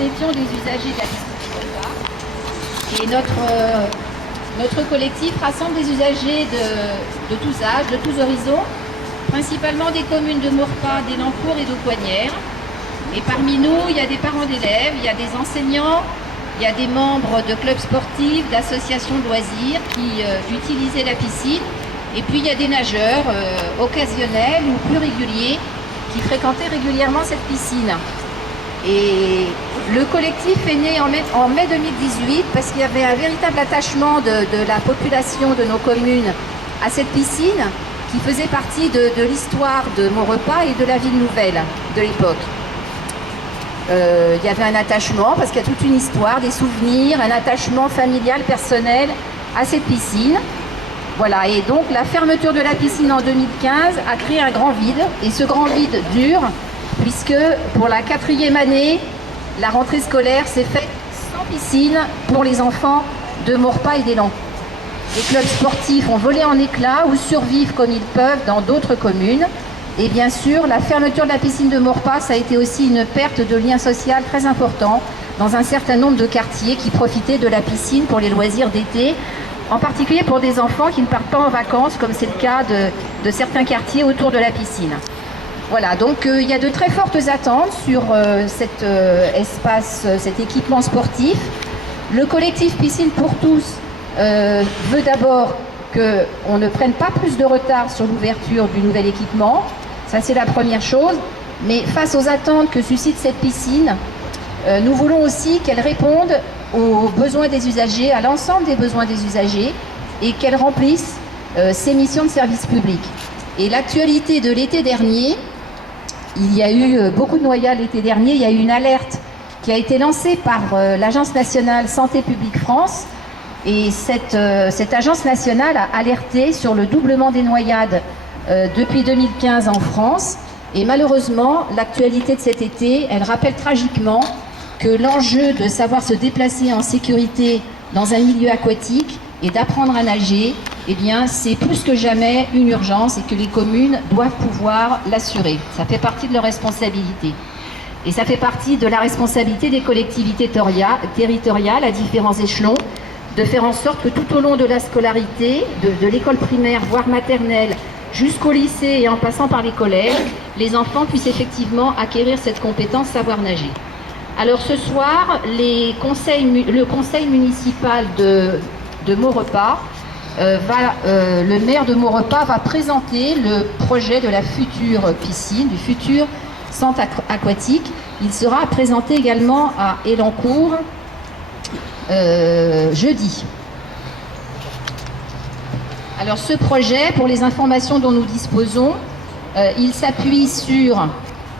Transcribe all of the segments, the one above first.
étions des usagers de la piscine de Maurepas. Et notre collectif rassemble des usagers de tous âges, de tous horizons, principalement des communes de Maurepas, d'Élancourt et d'Aucoignères. Et parmi nous, il y a des parents d'élèves, il y a des enseignants, il y a des membres de clubs sportifs, d'associations de loisirs qui utilisaient la piscine. Et puis il y a des nageurs occasionnels ou plus réguliers qui fréquentaient régulièrement cette piscine. Et le collectif est né en mai 2018 parce qu'il y avait un véritable attachement de la population de nos communes à cette piscine qui faisait partie de l'histoire de Maurepas et de la ville nouvelle de l'époque. Il y avait un attachement parce qu'il y a toute une histoire, des souvenirs, un attachement familial, personnel à cette piscine. Voilà, et donc la fermeture de la piscine en 2015 a créé un grand vide, et ce grand vide dure, puisque pour la 4e année, la rentrée scolaire s'est faite sans piscine pour les enfants de Maurepas et d'Élancourt. Les clubs sportifs ont volé en éclats ou survivent comme ils peuvent dans d'autres communes. Et bien sûr, la fermeture de la piscine de Maurepas, ça a été aussi une perte de lien social très important dans un certain nombre de quartiers qui profitaient de la piscine pour les loisirs d'été, en particulier pour des enfants qui ne partent pas en vacances, comme c'est le cas de certains quartiers autour de la piscine. Voilà, donc il y a de très fortes attentes sur cet espace, cet équipement sportif. Le collectif Piscine pour tous veut d'abord qu'on ne prenne pas plus de retard sur l'ouverture du nouvel équipement. Ça, c'est la première chose. Mais face aux attentes que suscite cette piscine, nous voulons aussi qu'elle réponde aux besoins des usagers, à l'ensemble des besoins des usagers, et qu'elle remplisse ses missions de service public. Et l'actualité de l'été dernier, il y a eu beaucoup de noyades l'été dernier, il y a eu une alerte qui a été lancée par l'Agence nationale Santé publique France, et cette agence nationale a alerté sur le doublement des noyades depuis 2015 en France. Et malheureusement, l'actualité de cet été, elle rappelle tragiquement que l'enjeu de savoir se déplacer en sécurité dans un milieu aquatique et d'apprendre à nager, eh bien, c'est plus que jamais une urgence et que les communes doivent pouvoir l'assurer. Ça fait partie de leur responsabilité. Et ça fait partie de la responsabilité des collectivités territoriales à différents échelons, de faire en sorte que tout au long de la scolarité, de l'école primaire, voire maternelle, jusqu'au lycée et en passant par les collèges, les enfants puissent effectivement acquérir cette compétence savoir nager. Alors ce soir, le conseil municipal de Maurepas, le maire de Maurepas va présenter le projet de la future piscine, du futur centre aquatique. Il sera présenté également à Élancourt jeudi. Alors ce projet, pour les informations dont nous disposons, il s'appuie sur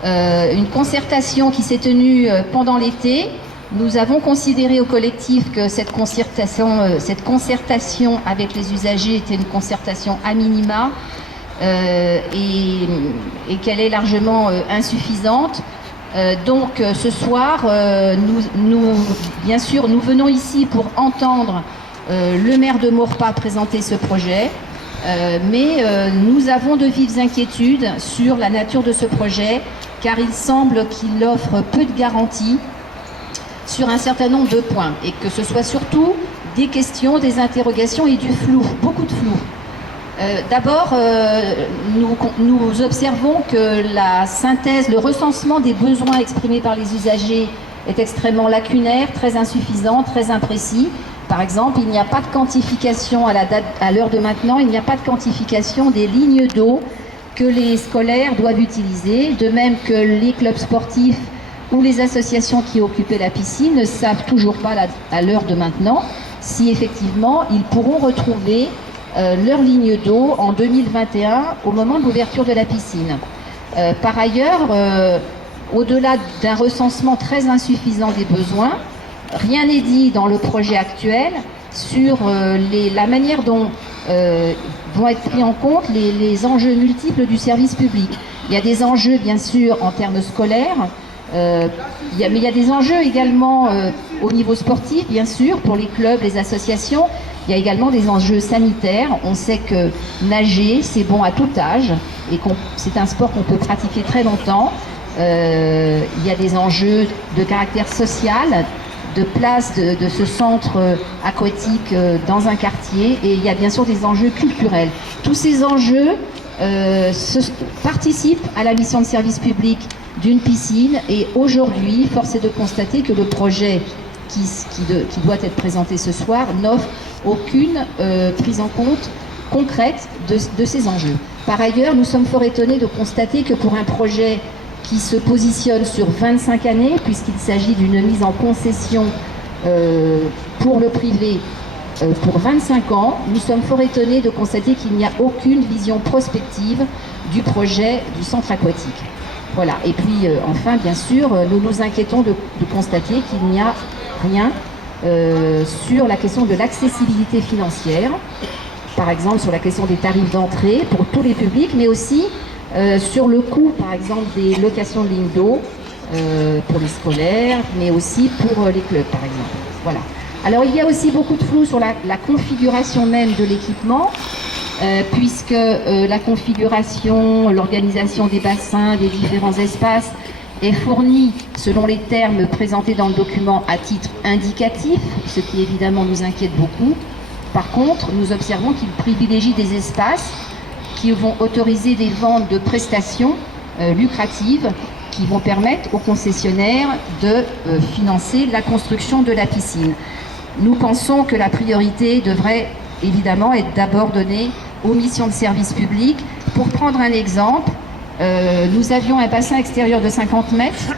une concertation qui s'est tenue pendant l'été. Nous avons considéré au collectif que cette concertation avec les usagers était une concertation à minima et qu'elle est largement insuffisante. Donc ce soir, bien sûr, nous venons ici pour entendre le maire de Maurepas présenter ce projet, mais nous avons de vives inquiétudes sur la nature de ce projet, car il semble qu'il offre peu de garanties sur un certain nombre de points, et que ce soit surtout des questions, des interrogations et du flou, beaucoup de flou. D'abord, nous observons que la synthèse, le recensement des besoins exprimés par les usagers est extrêmement lacunaire, très insuffisant, très imprécis. Par exemple, il n'y a pas de quantification à l'heure de maintenant, il n'y a pas de quantification des lignes d'eau que les scolaires doivent utiliser, de même que les clubs sportifs ou les associations qui occupaient la piscine ne savent toujours pas à l'heure de maintenant si effectivement ils pourront retrouver leur ligne d'eau en 2021 au moment de l'ouverture de la piscine. Par ailleurs, au-delà d'un recensement très insuffisant des besoins, rien n'est dit dans le projet actuel sur la manière dont vont être pris en compte les enjeux multiples du service public. Il y a des enjeux bien sûr en termes scolaires, mais il y a des enjeux également au niveau sportif, bien sûr, pour les clubs, les associations. Il y a également des enjeux sanitaires. On sait que nager, c'est bon à tout âge et c'est un sport qu'on peut pratiquer très longtemps. Il y a des enjeux de caractère social, de place de ce centre aquatique dans un quartier, et il y a bien sûr des enjeux culturels. Tous ces enjeux participent à la mission de service public d'une piscine, et aujourd'hui, force est de constater que le projet qui doit être présenté ce soir n'offre aucune prise en compte concrète de ces enjeux. Par ailleurs, nous sommes fort étonnés de constater que pour un projet qui se positionne sur 25 années, puisqu'il s'agit d'une mise en concession pour le privé pour 25 ans, nous sommes fort étonnés de constater qu'il n'y a aucune vision prospective du projet du centre aquatique. Voilà. Et puis, enfin, bien sûr, nous nous inquiétons de constater qu'il n'y a rien sur la question de l'accessibilité financière, par exemple sur la question des tarifs d'entrée pour tous les publics, mais aussi sur le coût, par exemple, des locations de lignes d'eau pour les scolaires, mais aussi pour les clubs, par exemple. Voilà. Alors, il y a aussi beaucoup de flou sur la configuration même de l'équipement, puisque la configuration, l'organisation des bassins, des différents espaces est fournie selon les termes présentés dans le document à titre indicatif, ce qui évidemment nous inquiète beaucoup. Par contre, nous observons qu'il privilégie des espaces qui vont autoriser des ventes de prestations lucratives qui vont permettre aux concessionnaires de financer la construction de la piscine. Nous pensons que la priorité devrait évidemment être d'abord donnée aux missions de service public. Pour prendre un exemple, nous avions un bassin extérieur de 50 mètres.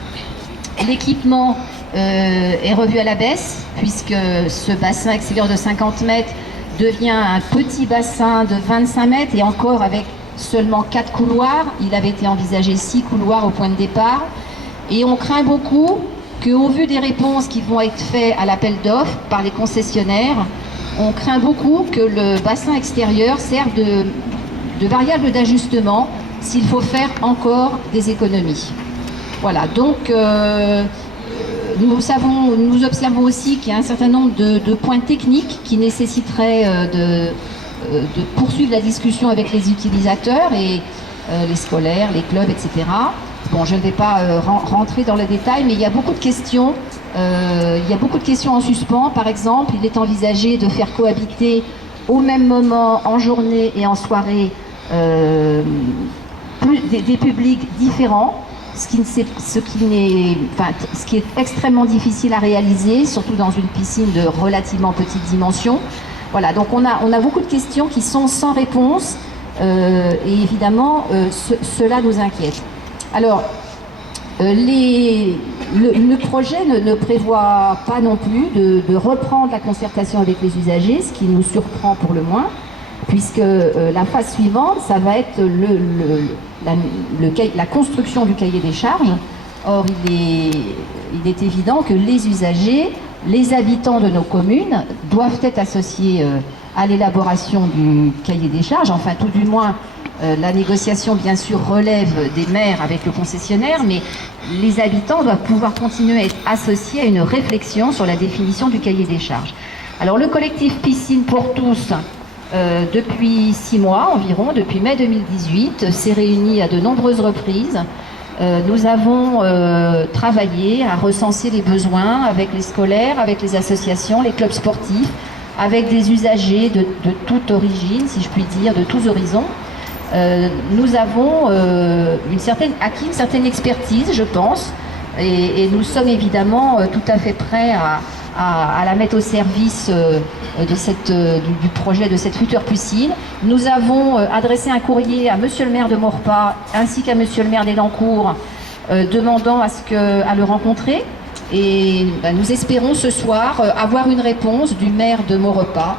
L'équipement est revu à la baisse, puisque ce bassin extérieur de 50 mètres devient un petit bassin de 25 mètres, et encore avec seulement 4 couloirs. Il avait été envisagé 6 couloirs au point de départ. Et on craint beaucoup qu'au vu des réponses qui vont être faites à l'appel d'offres par les concessionnaires, on craint beaucoup que le bassin extérieur serve de variable d'ajustement s'il faut faire encore des économies. Voilà, donc nous observons aussi qu'il y a un certain nombre de points techniques qui nécessiteraient de poursuivre la discussion avec les utilisateurs et les scolaires, les clubs, etc. Bon, je ne vais pas rentrer dans le détail, mais il y a beaucoup de questions. Il y a beaucoup de questions en suspens. Par exemple, il est envisagé de faire cohabiter au même moment, en journée et en soirée, des publics différents, ce qui est extrêmement difficile à réaliser, surtout dans une piscine de relativement petite dimension. Voilà, donc on a beaucoup de questions qui sont sans réponse, et évidemment, cela nous inquiète. Alors, le projet ne prévoit pas non plus de reprendre la concertation avec les usagers, ce qui nous surprend pour le moins, puisque la phase suivante, ça va être la construction du cahier des charges. Or, il est évident que les usagers, les habitants de nos communes doivent être associés à l'élaboration du cahier des charges, enfin tout du moins la négociation bien sûr relève des maires avec le concessionnaire, mais les habitants doivent pouvoir continuer à être associés à une réflexion sur la définition du cahier des charges. Alors le collectif Piscine pour tous, depuis 6 mois environ, depuis mai 2018, s'est réuni à de nombreuses reprises. Nous avons travaillé à recenser les besoins avec les scolaires, avec les associations, les clubs sportifs, avec des usagers de toute origine, si je puis dire, de tous horizons. Nous avons acquis une certaine expertise, je pense, et nous sommes évidemment tout à fait prêts à la mettre au service du projet de cette future piscine. Nous avons adressé un courrier à Monsieur le maire de Maurepas ainsi qu'à Monsieur le maire d'Elancourt demandant à le rencontrer, et nous espérons ce soir avoir une réponse du maire de Maurepas.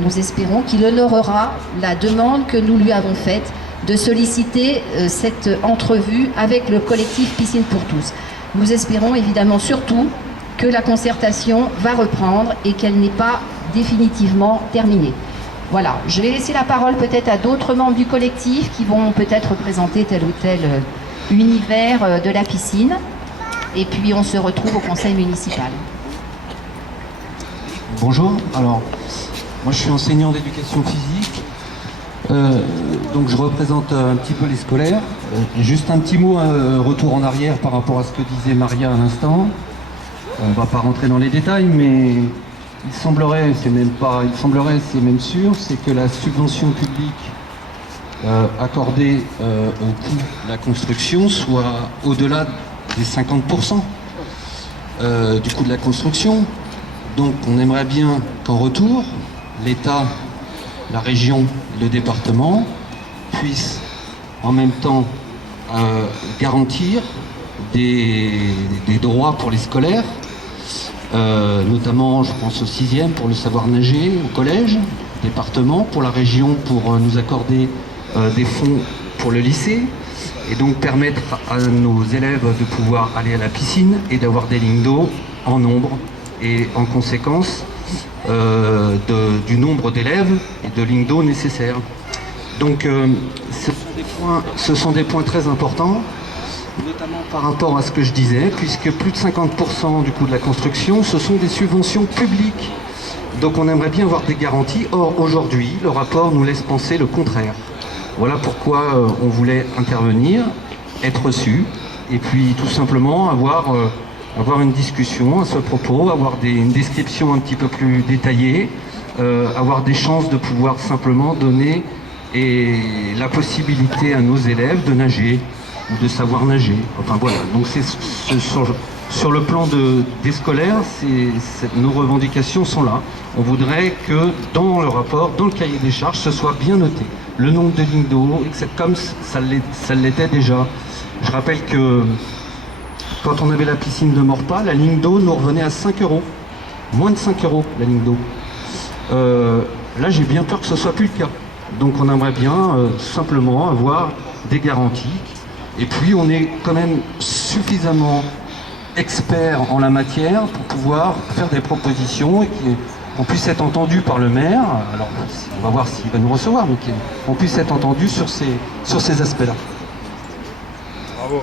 Nous espérons qu'il honorera la demande que nous lui avons faite de solliciter cette entrevue avec le collectif Piscine pour tous. Nous espérons évidemment surtout que la concertation va reprendre et qu'elle n'est pas définitivement terminée. Voilà, je vais laisser la parole peut-être à d'autres membres du collectif qui vont peut-être présenter tel ou tel univers de la piscine. Et puis on se retrouve au conseil municipal. Bonjour, alors moi je suis enseignant d'éducation physique. Donc je représente un petit peu les scolaires. Juste un petit mot, retour en arrière par rapport à ce que disait Maria à l'instant. On ne va pas rentrer dans les détails, mais il semblerait, c'est même sûr, c'est que la subvention publique accordée au coût de la construction soit au-delà des 50% du coût de la construction. Donc on aimerait bien qu'en retour, l'État, la région, le département puissent en même temps garantir des droits pour les scolaires, notamment je pense au 6e pour le savoir nager au collège, département, pour la région pour nous accorder des fonds pour le lycée, et donc permettre à nos élèves de pouvoir aller à la piscine et d'avoir des lignes d'eau en nombre et en conséquence du nombre d'élèves et de lignes d'eau nécessaires. Donc ce sont des points très importants, notamment par rapport à ce que je disais, puisque plus de 50% du coût de la construction, ce sont des subventions publiques. Donc on aimerait bien avoir des garanties. Or, aujourd'hui, le rapport nous laisse penser le contraire. Voilà pourquoi on voulait intervenir, être reçu, et puis tout simplement avoir une discussion à ce propos, avoir une description un petit peu plus détaillée, avoir des chances de pouvoir simplement donner la possibilité à nos élèves de nager ou de savoir nager. Enfin voilà, donc c'est sur le plan des scolaires, nos revendications sont là. On voudrait que dans le rapport, dans le cahier des charges, ce soit bien noté. Le nombre de lignes d'eau, comme ça l'était déjà. Je rappelle que quand on avait la piscine de Maurepas, la ligne d'eau nous revenait à 5 €. Moins de 5 € la ligne d'eau. Là, j'ai bien peur que ce ne soit plus le cas. Donc on aimerait bien simplement avoir des garanties. Et puis on est quand même suffisamment experts en la matière pour pouvoir faire des propositions et qu'on puisse être entendu par le maire. Alors on va voir s'il va nous recevoir, mais qu'on puisse être entendu sur ces aspects-là. Bravo.